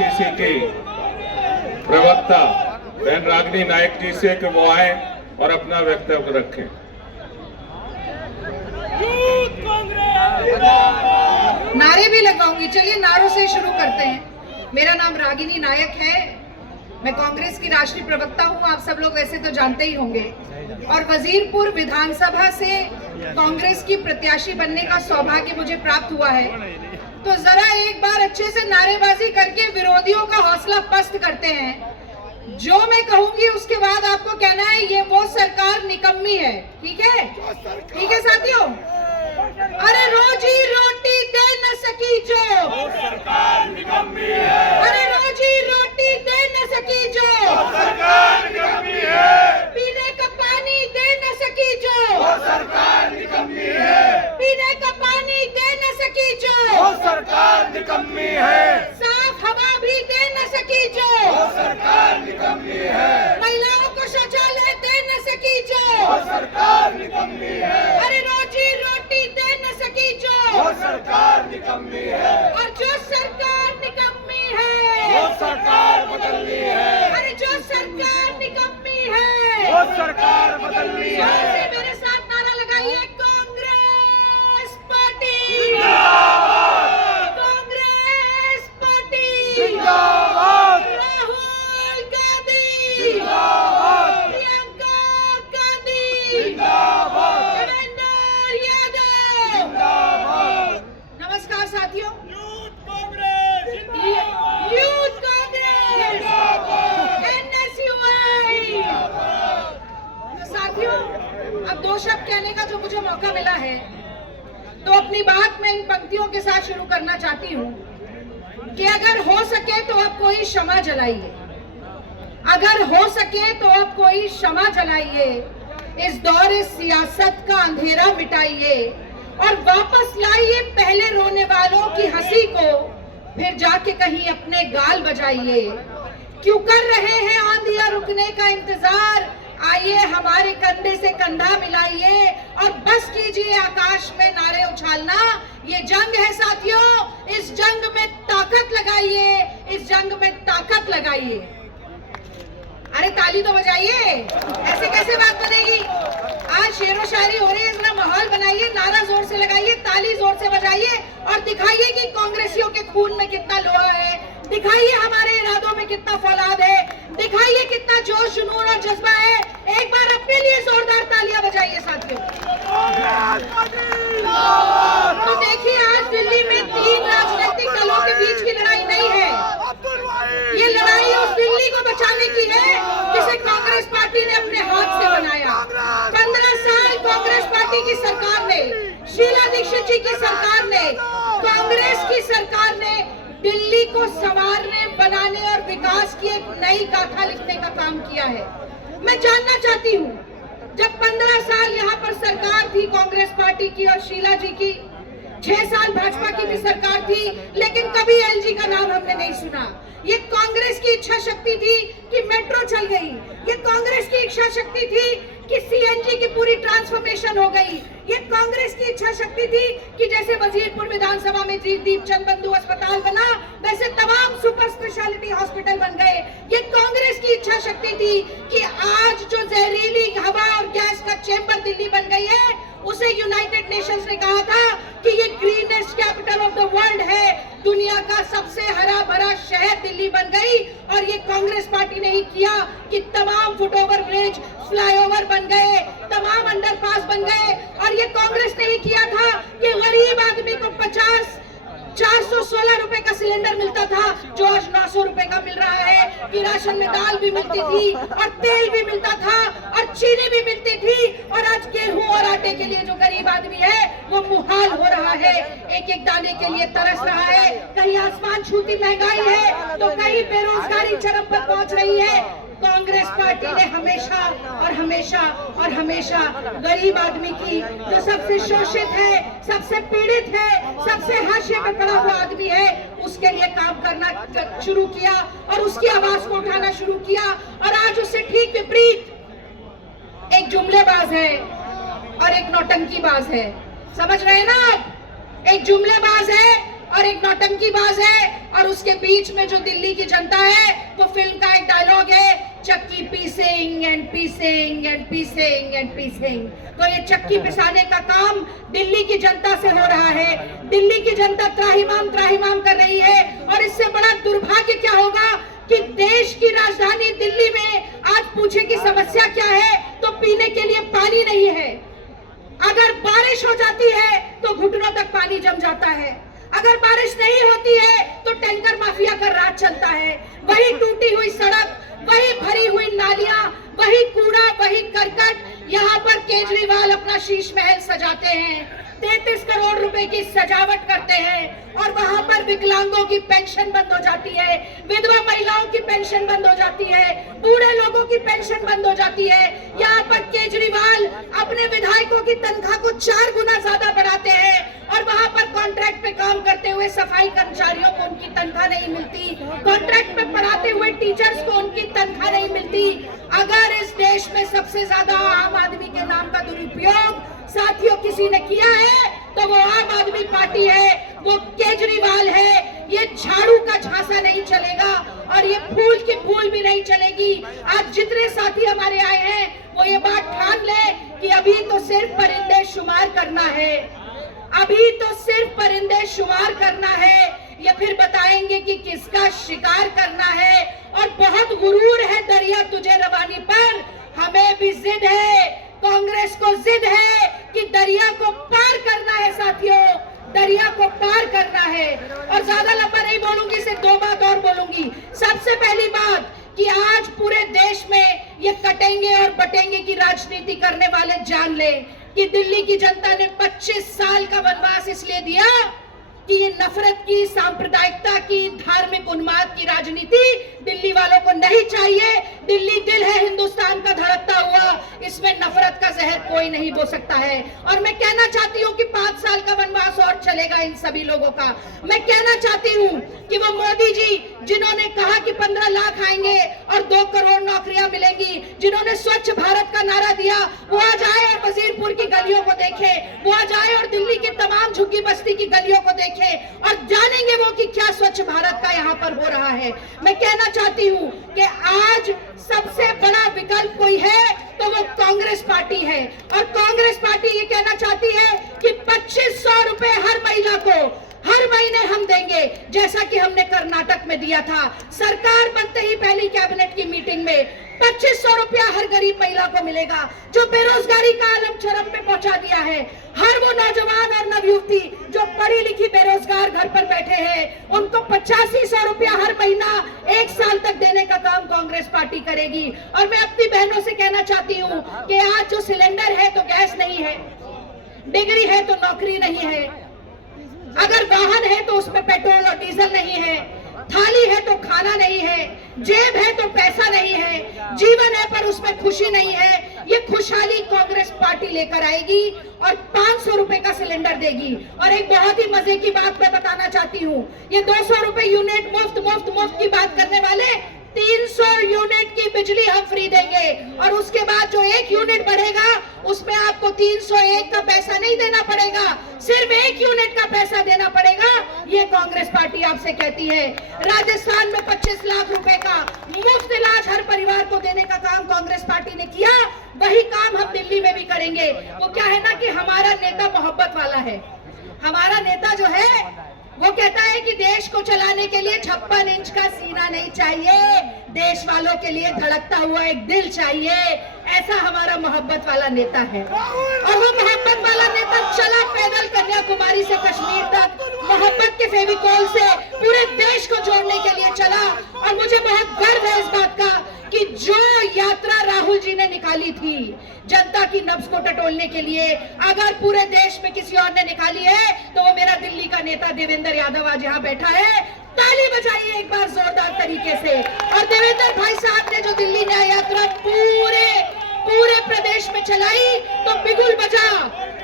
AICC की प्रवक्ता बहन रागिनी नायक जी से कि वो आए और अपना वक्तव्य रखें। नारे भी लगवाऊंगी। चलिए नारों से शुरू करते हैं। मेरा नाम रागिनी नायक है, मैं कांग्रेस की राष्ट्रीय प्रवक्ता हूं, आप सब लोग वैसे तो जानते ही होंगे, और वजीरपुर विधानसभा से कांग्रेस की प्रत्याशी बनने का सौभाग्य मुझे प्राप्त हुआ है। तो जरा एक बार अच्छे से नारेबाजी करके विरोधियों का हौसला पस्त करते हैं। जो मैं कहूंगी उसके बाद आपको कहना है ये वो सरकार निकम्मी है। ठीक है? ठीक है साथियों? अरे रोजी रोटी दे न सकी जो सरकार निकम्मी है। अरे रोजी रोटी दे न सकी जो सरकार निकम्मी है। पीने का पानी दे न सकी जो सरकार निकम्मी है। पीने का पानी दे न सकी जो सरकार निकम्मी है। साफ हवा भी दे न सकी जो सरकार निकम्मी है। महिलाओं को शौचालय दे न सकी जो सरकार निकम्मी है। अरे रोजी रोटी दे न सकी जो सरकार निकम्मी है। और जो सरकार निकम्मी है वो सरकार बदलनी है। अरे जो सरकार निकम्मी है वो सरकार बदलनी जोर है। से मेरे साथ नारा लगाइए, कांग्रेस पार्टी जिंदाबाद। कांग्रेस पार्टी जिंदाबाद। राहुल गांधी जिंदाबाद। प्रियंका गांधी जिंदाबाद। देवेंद्र यादव। जिंदाबाद। नमस्कार साथियों, यूथ कांग्रेस जिंदाबाद। Youth Congress NSUI। तो साथियों, अब दो शब्द कहने का जो मुझे मौका मिला है तो अपनी बात मैं इन पंक्तियों के साथ शुरू करना चाहती हूँ कि अगर हो सके तो आप कोई क्षमा जलाइए, अगर हो सके तो आप कोई क्षमा जलाइए, इस दौर सियासत का अंधेरा मिटाइए और वापस लाइए पहले रोने वालों की हंसी को, फिर जाके कहीं अपने गाल बजाइए। क्यों कर रहे हैं आंधिया रुकने का इंतजार, आइए हमारे कंधे से कंधा मिलाइए और बस कीजिए आकाश में नारे उछालना। ये जंग है साथियों, इस जंग में ताकत लगाइए, इस जंग में ताकत लगाइए। अरे ताली तो बजाइए, ऐसे कैसे बात बनेगी? आज शेरो शायरी हो रही है, इसमें माहौल बनाइए, नारा जोर से लगाइए, ताली जोर से बजाइए और दिखाइए कि कांग्रेसियों के खून में कितना लोहा है, दिखाइए हमारे इरादों में कितना फौलाद है, दिखाइए कितना जोश जुनून और जज्बा है। एक बार अपने लिए जोरदार तालियां बजाइए साथियों। तो देखिए, आज दिल्ली में 3 राजनीतिक दलों के बीच की लड़ाई नहीं है, ये लड़ाई उस दिल्ली को बचाने की है जिसे कांग्रेस पार्टी ने अपने हाथ से बनाया। 15 साल कांग्रेस पार्टी की सरकार ने, शीला दीक्षित जी की सरकार ने, कांग्रेस की सरकार ने दिल्ली को संवारने, बनाने और विकास की एक नई गाथा लिखने का काम किया है। मैं जानना चाहती हूँ, जब 15 साल यहाँ पर सरकार थी कांग्रेस पार्टी की और शीला जी की, 6 साल भाजपा की भी सरकार थी, लेकिन कभी एलजी का नाम हमने नहीं सुना। ये कांग्रेस की इच्छा शक्ति थी कि मेट्रो चल गई, ये कांग्रेस की इच्छा शक्ति थी कि सीएनजी की पूरी ट्रांसफॉर्मेशन हो गई, ये कांग्रेस की इच्छा शक्ति थी कि जैसे वजीरपुर विधानसभा में दीपचंद बंधु अस्पताल बना वैसे तमाम सुपर स्पेशलिटी हॉस्पिटल बन गए। ये कांग्रेस की इच्छा शक्ति थी कि आज जो जहरीली हवा और गैस का चेंबर दिल्ली बन गई है, उसे यूनाइटेड नेशंस ने कहा था कि ये greenest capital of the world है, दुनिया का सबसे हरा भरा शहर दिल्ली बन गई। और ये कांग्रेस पार्टी ने ही किया कि तमाम फुटओवर ब्रिज, फ्लाईओवर बन गए, तमाम अंडरपास बन गए। और ये कांग्रेस ने ही किया था कि गरीब आदमी को 416 रुपए का सिलेंडर मिलता था, जो आज 900 रुपए का मिल रहा है, कि राशन में दाल भी मिलती थी और तेल भी मिलता था और चीनी भी मिलती थी। और आज गेहूं और आटे के लिए जो गरीब आदमी है वो मुहाल हो रहा है, एक एक दाने के लिए तरस रहा है। कहीं आसमान छूती महंगाई है तो कहीं बेरोजगारी चरम पर पहुंच रही है। कांग्रेस पार्टी ने हमेशा और हमेशा और हमेशा गरीब आदमी की, जो सबसे शोषित है, सबसे पीड़ित है, सबसे हाशिए पे पड़ा हुआ आदमी है, उसके लिए काम करना शुरू किया और उसकी आवाज को उठाना शुरू किया। और आज उससे ठीक विपरीत एक जुमलेबाज है और एक नौटंकीबाज है। समझ रहे हैं ना आप? एक जुमलेबाज है और एक नौटंकीबाज है और उसके बीच में जो दिल्ली की जनता है, वो फिल्म का एक डायलॉग है, चक्की पीसिंग एंड पीसिंग एंड पीसिंग एंड पीसिंग। तो ये चक्की पिसाने का काम दिल्ली की जनता से हो रहा है। दिल्ली की जनता त्राहिमाम त्राहिमाम कर रही है। और इससे बड़ा दुर्भाग्य क्या होगा कि देश की राजधानी दिल्ली में आज पूछे कि समस्या क्या है, तो पीने के लिए पानी नहीं है। अगर बारिश हो जाती है तो घुटनों तक पानी जम जाता है। अगर बारिश नहीं होती है तो टैंकर माफिया का राज चलता है। वही टूटी हुई सड़क, वही भरी हुई नालियां, वही कूड़ा, वही करकट। यहाँ पर केजरीवाल अपना शीश महल सजाते हैं, 33 करोड़ रुपए की सजावट करते हैं, और वहां पर विकलांगों की पेंशन बंद हो जाती है, विधवा महिलाओं की पेंशन बंद हो जाती है, बूढ़े लोगों की पेंशन बंद हो जाती है। यहाँ पर केजरीवाल अपने विधायकों की तनख्वाह को 4 गुना ज्यादा बढ़ाते हैं, और वहां पर कॉन्ट्रैक्ट पे काम करते हुए सफाई कर्मचारियों को उनकी तनख्वाह नहीं मिलती, कॉन्ट्रैक्ट पे पढ़ाते हुए टीचर्स को उनकी तनख्वाह नहीं मिलती। अगर इस देश में सबसे ज्यादा आम आदमी के नाम का दुरुपयोग साथियों किसी ने किया है तो वो आम आदमी पार्टी है, वो केजरीवाल है। ये झाड़ू का झांसा नहीं चलेगा और ये फूल की फूल भी नहीं चलेगी। आज जितने साथी हमारे आए हैं वो ये बात ठान ले कि अभी तो सिर्फ परिंदे शुमार करना है, अभी तो सिर्फ परिंदे शुमार करना है। ये फिर बताएंगे कि किसका शिकार करना है। और बहुत गुरूर है दरिया तुझे रवानी पर, हमें भी जिद है, कांग्रेस को जिद है कि दरिया को पार करना है साथियों, दरिया को पार करना है। और ज्यादा लंबा नहीं बोलूंगी, सिर्फ 2 बात और बोलूंगी। सबसे पहली बात कि आज पूरे देश में ये कटेंगे और बटेंगे की राजनीति करने वाले जान ले कि दिल्ली की जनता ने 25 साल का वनवास इसलिए दिया कि ये नफरत की, सांप्रदायिकता की, धार्मिक उन्माद की राजनीति दिल्ली वालों को नहीं चाहिए। दिल्ली दिल है हिंदुस्तान का धड़कता हुआ, इसमें नफरत का जहर कोई नहीं बो सकता है। और मैं कहना चाहती हूँ कि 5 साल का वनवास और चलेगा इन सभी लोगों का। मैं कहना चाहती हूँ कि वो मोदी जी जिन्होंने कहा कि 15 लाख आएंगे और 2 करोड़ नौकरियां मिलेंगी, जिन्होंने स्वच्छ भारत का नारा दिया, वो आ जाए और वजीरपुर की गलियों को देखे, वो आ जाए और दिल्ली की तमाम झुग्गी बस्ती की गलियों को देखे और जानेंगे वो कि क्या स्वच्छ भारत का यहाँ पर हो रहा है। मैं कहना चाहती हूँ कि आज सबसे बड़ा विकल्प कोई है तो वो कांग्रेस पार्टी है। और कांग्रेस पार्टी ये कहना चाहती है कि 2500 रुपए हर महिला को हर महीने हम देंगे, जैसा कि हमने कर्नाटक में दिया था। सरकार बनते ही पहली कैबिनेट की मीटिंग में 2500 रुपया हर गरीब महिला को मिलेगा। जो बेरोजगारी का आलम चरम पे पहुंचा दिया है, हर वो नौजवान और नवयुवती जो पढ़ी लिखी बेरोजगार घर पर बैठे हैं, उनको 8500 रुपया हर महीना 1 साल तक देने का काम कांग्रेस पार्टी करेगी। और मैं अपनी बहनों से कहना चाहती हूँ कि आज जो सिलेंडर है तो गैस नहीं है, डिग्री है तो नौकरी नहीं है, अगर वाहन है तो उसमें पेट्रोल और डीजल नहीं है, थाली है तो खाना नहीं है, जेब है तो पैसा नहीं है, जीवन है पर उसमें खुशी नहीं है। ये खुशहाली कांग्रेस पार्टी लेकर आएगी और 500 रुपए का सिलेंडर देगी। और एक बहुत ही मजे की बात मैं बताना चाहती हूँ, ये 200 रुपए यूनिट मुफ्त मुफ्त मुफ्त की बात करने वाले 300 यूनिट की बिजली हम फ्री देंगे। और उसके बाद जो 1 यूनिट बढ़ेगा उसमें आपको 301 का पैसा नहीं देना पड़ेगा, सिर्फ 1 यूनिट का पैसा देना पड़ेगा। ये कांग्रेस पार्टी आपसे कहती है। राजस्थान में 25 लाख रुपए का मुफ्त इलाज हर परिवार को देने का काम कांग्रेस पार्टी ने किया, वही काम हम दिल्ली में भी करेंगे। वो क्या है ना कि हमारा नेता मोहब्बत वाला है। हमारा नेता जो है वो कहता है कि देश को चलाने के लिए 56 इंच का सीना नहीं चाहिए, देश वालों के लिए धड़कता हुआ एक दिल चाहिए। ऐसा हमारा मोहब्बत वाला नेता है। और वो मोहब्बत वाला नेता चला पैदल कन्याकुमारी से कश्मीर तक, मोहब्बत के फेविकोल से पूरे देश को जोड़ने के लिए चला। और मुझे बहुत गर्व है इस बात का कि जो यात्रा राहुल जी ने निकाली थी जनता की नब्ज को टटोलने के लिए, अगर पूरे देश में किसी और ने निकाली है तो वो मेरा दिल्ली का नेता देवेंद्र यादव आज यहाँ बैठा है। ताली बजाइए एक बार जोरदार तरीके से। और देवेंद्र भाई साहब ने जो दिल्ली न्याय यात्रा पूरे प्रदेश में चलाई तो बिगुल बजा,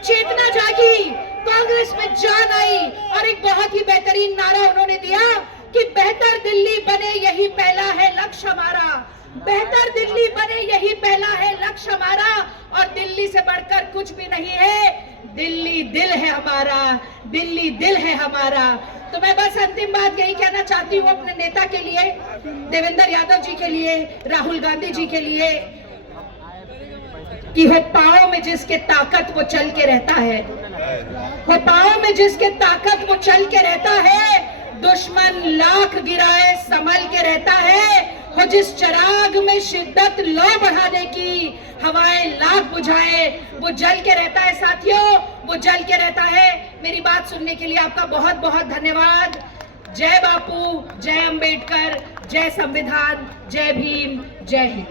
चेतना जागी, कांग्रेस में जान आई। और एक बहुत ही बेहतरीन नारा उन्होंने दिया कि बेहतर दिल्ली बने यही पहला है लक्ष्य हमारा, बेहतर दिल्ली बने यही पहला है लक्ष्य हमारा। और दिल्ली से बढ़कर कुछ भी नहीं है, दिल्ली दिल है हमारा, दिल्ली दिल है हमारा। तो मैं बस अंतिम बात यही कहना चाहती हूँ अपने नेता के लिए, देवेंद्र यादव जी के लिए, राहुल गांधी जी के लिए, कि हो पाँव में जिसके ताकत वो चल के रहता है, हो पाँव में जिसके ताकत वो चल के रहता है, दुश्मन लाख गिराए संभल के रहता है, हो जिस चिराग में शिद्दत लो बढ़ाने की हवाएं लाख बुझाए वो जल के रहता है। साथियों, वो जल के रहता है। मेरी बात सुनने के लिए आपका बहुत बहुत धन्यवाद। जय बापू, जय अंबेडकर, जय संविधान, जय भीम, जय हिंद।